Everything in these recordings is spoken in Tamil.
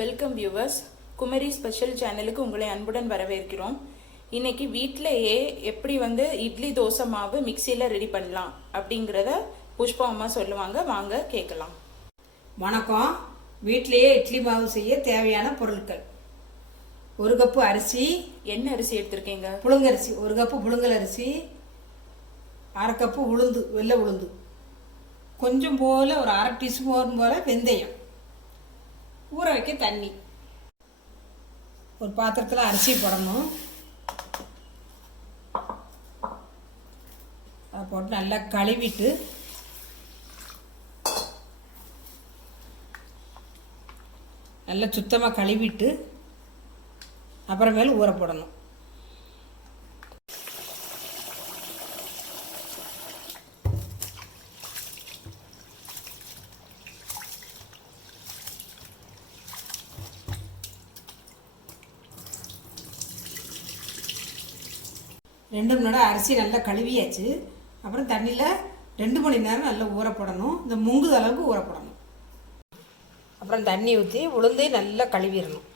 Welcome viewers. குமரி ஸ்பெஷல் சேனலுக்கு உங்களை அன்புடன் வரவேற்கிறோம். இன்னைக்கு வீட்டிலேயே எப்படி இட்லி தோசை மாவு மிக்சியில் ரெடி பண்ணலாம் அப்படிங்கிறத புஷ்பா அம்மா சொல்லுவாங்க. வாங்க கேட்கலாம். வணக்கம். வீட்டிலேயே இட்லி மாவு செய்ய தேவையான பொருட்கள்: 1 கப்பு அரிசி. என்ன அரிசி எடுத்திருக்கீங்க? புழுங்கரிசி. 1 கப்பு புழுங்கல் அரிசி, 1/2 கப்பு உளுந்து, வெள்ளை உளுந்து, கொஞ்சம் போல் ஒரு 1/2 டீஸ்பூன் போல் வெந்தயம், ஊற வைக்க தண்ணி. ஒரு பாத்திரத்தில் அரிசி போடணும். அதை போட்டு நல்லா கழுவிட்டு நல்லா சுத்தமாக கழுவிட்டு அப்புறமேல ஊற போடணும். ரெண்டு மணி நேரம் அரிசி நல்லா கழுவியாச்சு. அப்புறம் தண்ணியில் 2 மணி நேரம் நல்லா ஊற போடணும். இந்த முங்குத அளவுக்கு ஊற போடணும். அப்புறம் தண்ணி ஊற்றி உளுந்து நல்லா கழுவிடணும்.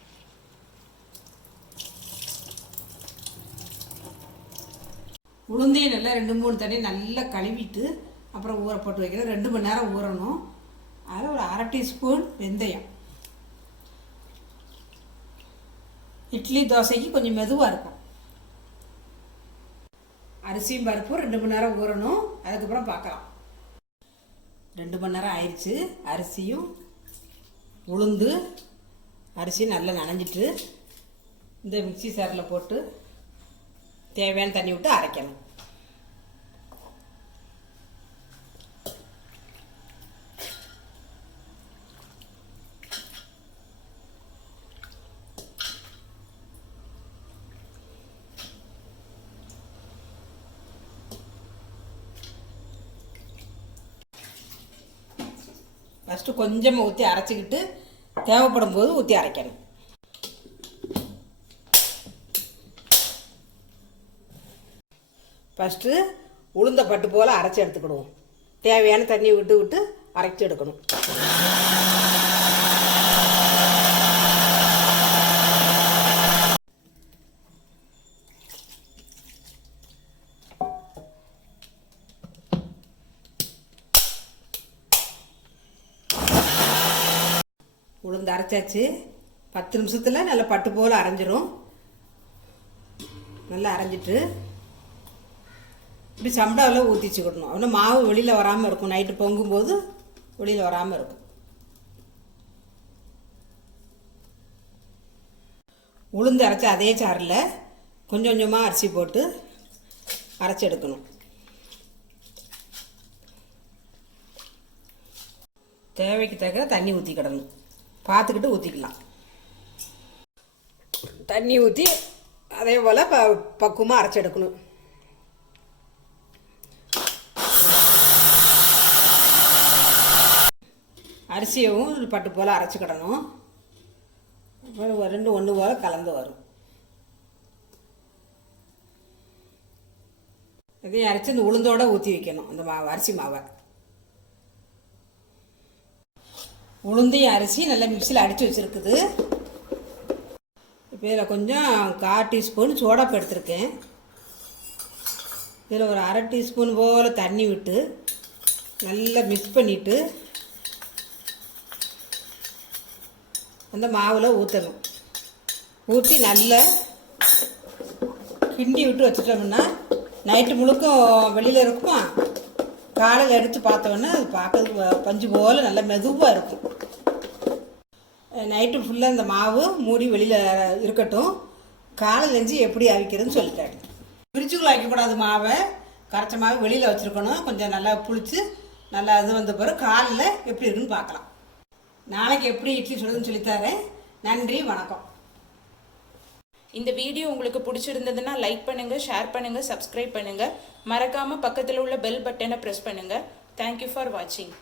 உளுந்தையும் நல்லா 2-3 தண்ணி நல்லா கழுவிட்டு அப்புறம் ஊற போட்டு வைக்கணும். 2 மணி நேரம் ஊறணும். அதில் ஒரு 1/2 டீஸ்பூன் வெந்தயம். இட்லி தோசைக்கு கொஞ்சம் மெதுவாக இருக்கும். அரிசியும் பருப்பும் 2 மணி நேரம் ஊறணும். அதுக்கப்புறம் பார்க்கலாம். 2 மணி நேரம் ஆயிடுச்சு. அரிசியும் உளுந்து அரிசியும் நல்லா நனைஞ்சிட்டு இந்த மிக்சி சாரில் போட்டு தேவையான தண்ணி விட்டு அரைக்கணும். ஃபஸ்ட்டு கொஞ்சமாக ஊற்றி அரைச்சிக்கிட்டு தேவைப்படும் போது ஊற்றி அரைக்கணும். ஃபஸ்ட்டு உளுந்த பட்டு போல் அரைச்சி எடுத்துக்கிடுவோம். தேவையான தண்ணியை விட்டு விட்டு அரைச்சி எடுக்கணும். உளுந்து அரைச்சாச்சு. 10 நிமிஷத்தில் நல்லா பட்டு போல் அரைஞ்சிரும். நல்லா அரைஞ்சிட்டு இப்படி சம்படாவில் ஊற்றி வச்சுக்கிடணும். அப்படின்னா மாவு வெளியில் வராமல் இருக்கும். நைட்டு பொங்கும்போது வெளியில் வராமல் இருக்கும். உளுந்து அரைச்ச அதே சாரில் கொஞ்சம் கொஞ்சமாக அரிசி போட்டு அரைச்சி எடுக்கணும். தேவைக்கு தக்க தண்ணி ஊற்றிக்கிடணும். பார்த்துக்கிட்டு ஊற்றிக்கலாம். தண்ணி ஊற்றி அதே போல் பக்குவமாக அரைச்சி எடுக்கணும். அரிசியவும் பட்டு போல் அரைச்சிக்கிடணும். அப்புறம் 2 ஒன்று போல் கலந்து வரும். இதையும் அரைச்சி இந்த உளுந்தோடு ஊற்றி வைக்கணும். அந்த மாவு, அரிசி மாவை. உளுந்தையும் அரிசி நல்லா மிக்சியில் அடித்து வச்சுருக்குது. இப்போ இதில் கொஞ்சம் 1/4 டீஸ்பூன் சோடாப்பு எடுத்திருக்கேன். இதில் ஒரு 1/2 டீஸ்பூன் போல் தண்ணி விட்டு நல்லா மிக்ஸ் பண்ணிவிட்டு அந்த மாவில் ஊற்றணும். ஊற்றி நல்லா கிண்டி விட்டு வச்சுட்டோம்னா நைட்டு முழுக்க வெளியில் இருக்குமா. காலையில் எடுத்து பார்த்தோன்னா அது பார்க்கறதுக்கு பஞ்சு போல் நல்லா மெதுவாக இருக்கும். நைட்டு ஃபுல்லாக இந்த மாவு மூடி வெளியில் இருக்கட்டும். காலையில் எஞ்சி எப்படி அவிக்கிறதுன்னு சொல்லிட்டாரு. ஃப்ரிட்ஜுக்குள்ளே வைக்கக்கூடாது. மாவை கரைச்ச மாவு வெளியில் வச்சுருக்கணும். கொஞ்சம் நல்லா புளிச்சு நல்லா இது வந்த பிறகு காலையில் எப்படி இருக்குன்னு பார்க்கலாம். நாளைக்கு எப்படி இட்லி சொல்லுதுன்னு சொல்லித்தாரேன். நன்றி, வணக்கம். இந்த வீடியோ உங்களுக்கு பிடிச்சிருந்ததுன்னா லைக் பண்ணுங்க, ஷேர் பண்ணுங்க, சப்ஸ்கிரைப் பண்ணுங்க. மறக்காம பக்கத்தில் உள்ள பெல் பட்டனை ப்ரெஸ் பண்ணுங்க. தேங்க்யூ ஃபார் வாட்சிங்.